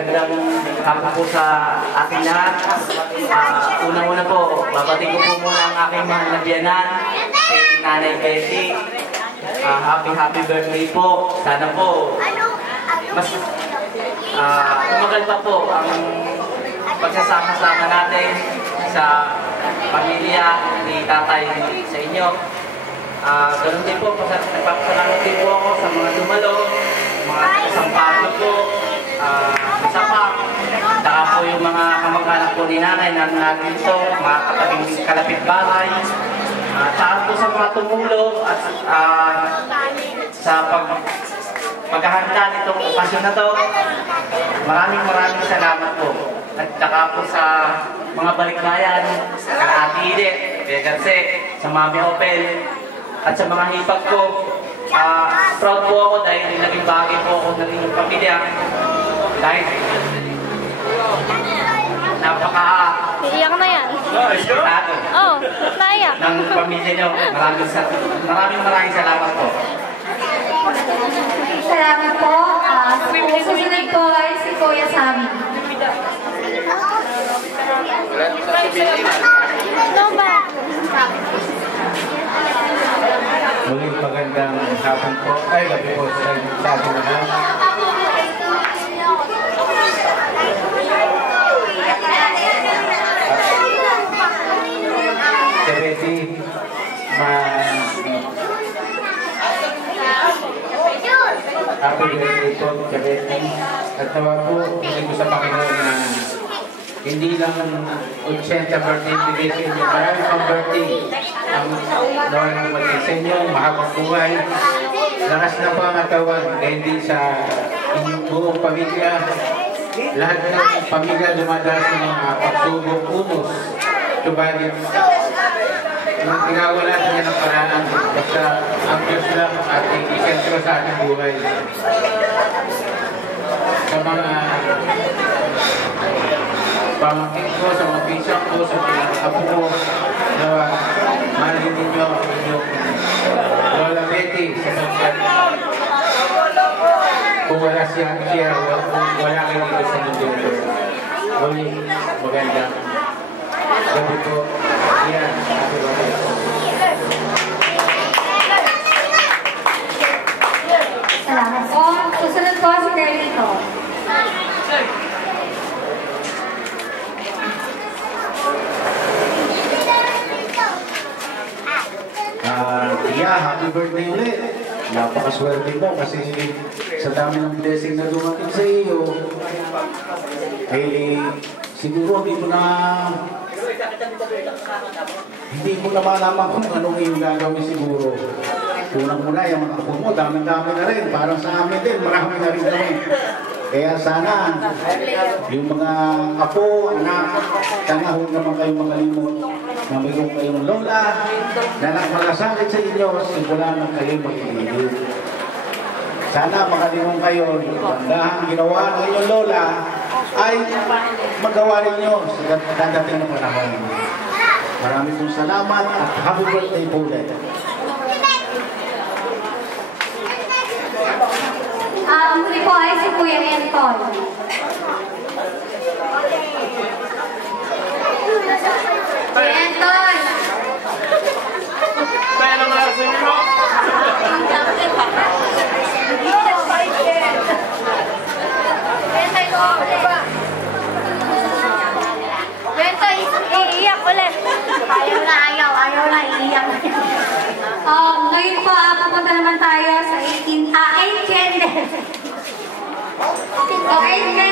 magandang hapon po sa ating lahat. Unang-una po, babating ko po muna ang aking mahal na biyanan, si Nanay Betty. Happy birthday po. Sana po, mas tumagal pa po ang pagsasama-sama natin sa pamilya ni tatay sa inyo. Ganun din po, nagpapasalamat din po ako sa mga dumalo, mga kasampado po, isa pa, saka po yung mga kamag-anak po ni nanay na natin ito, mga katabing kalapit bahay, saka po sa mga tumulong at sa paghahanda nitong okasyon na to. Maraming salamat po. At saka po sa mga balikbayan, kala Ate Edith, Kuya Garce, sa Mami Opel, at sa mga hipag ko. Proud po ako dahil naging bagay po ako ng inyong pamilya. Dahil iiyak na yan. Oo, naiyak. Ng pamilya nyo. Maraming salamat po. Salamat po. Susunod po ay si Kuya Sammy. No ba? Muling magandang hapon po. Ay, gabi po sa ating lahat. Betty, happy birthday po, Betty. At nawa po, hindi ko sa Panginoon na hindi lang 80 birthday bigay sa inyo. Maraming pang birthday ang nawal ng maging sa inyo, mahabang buhay. Lakas na po ang katawan, hindi sa inyong buong pamilya. Lahat ng pamilya dumadalas ng mga pagsubok, unos. Subalit, nung ginagawa natin yan ang paraan, basta ang Diyos lang ating isentro sa ating buhay. Sa mga pamangkin ko, sa mga pisang ko, sa mga apo ko, na mahalin ninyo ang inyong Lola Betty sa pagkat. Kung wala siya, wala kayo dito sa mundo. Muli, maganda. Gabi po, yan. Salamat po. Susunod po si Derlito. Happy birthday ulit. Napakaswerte mo kasi sa dami ng blessing na dumating sa iyo, ay siguro hindi mo na malaman kung anong iyong gagawin siguro. Unang muna, yung mga apo mo, dami-dami na rin. Parang sa amin din, marami na rin kami. Kaya sana, yung mga apo, anak, sana huwag naman kayong magalimot na mayroon kayong lola na nagmalasakit sa inyo, simula na kayong mag-iigil. Sana makalimong kayo, dahil ginawa ng inyong lola, ay magawa rin nyo sa dadating na panahon. Maraming pong salamat at happy birthday po ulit. Ang huli po ay si Kuya Anton. Kuya Anton! Tayo lang mga sa inyo. Bento, iiyak ulit. Ayaw na, iiyak. Ngayon po, pupunta naman tayo sa 8 candles. 8 candles.